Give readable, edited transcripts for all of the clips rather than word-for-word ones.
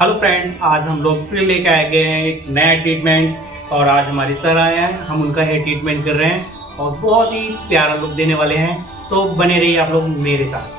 Hello friends, आज हम लोग फिर लेके आए गए हैं एक नया ट्रीटमेंट। और आज हमारे सर आए हैं, हम उनका हेयर ट्रीटमेंट कर रहे हैं और बहुत ही प्यारा लुक देने वाले हैं। तो बने रहिए आप लोग मेरे साथ।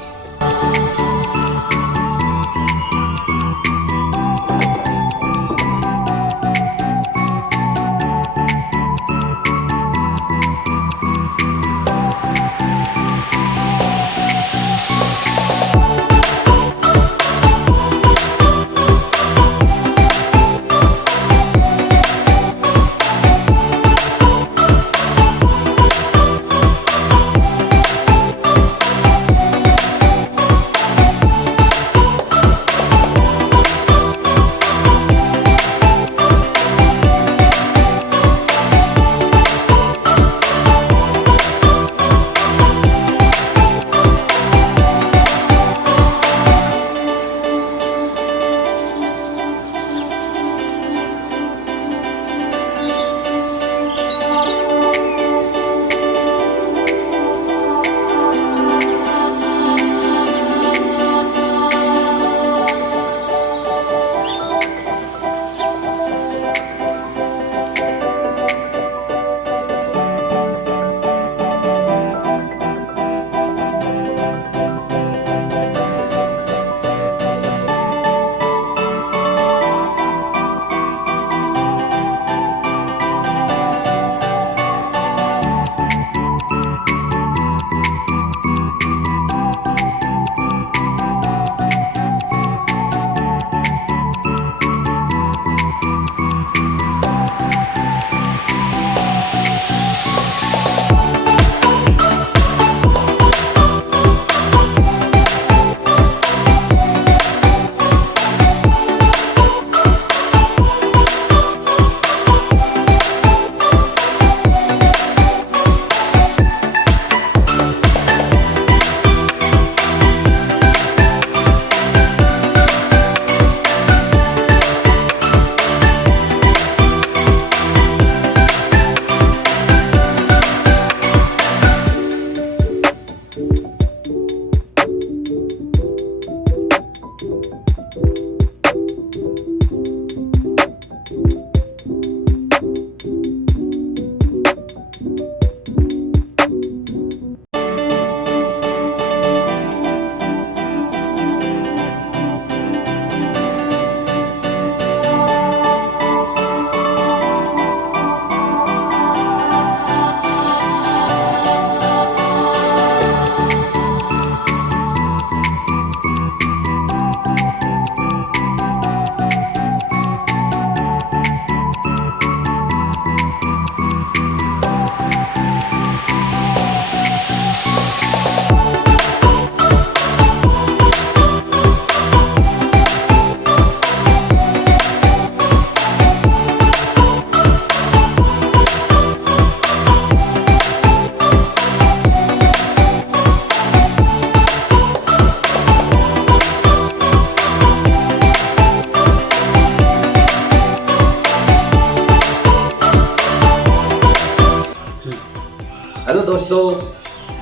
हेलो दोस्तों,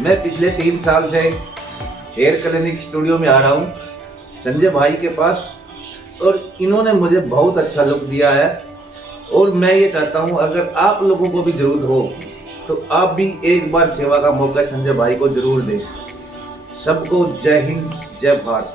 मैं पिछले 3 साल से हेयर क्लिनिक स्टूडियो में आ रहा हूँ संजय भाई के पास, और इन्होंने मुझे बहुत अच्छा लुक दिया है। और मैं ये चाहता हूँ अगर आप लोगों को भी ज़रूरत हो तो आप भी एक बार सेवा का मौका संजय भाई को ज़रूर दें। सबको जय हिंद, जय भारत।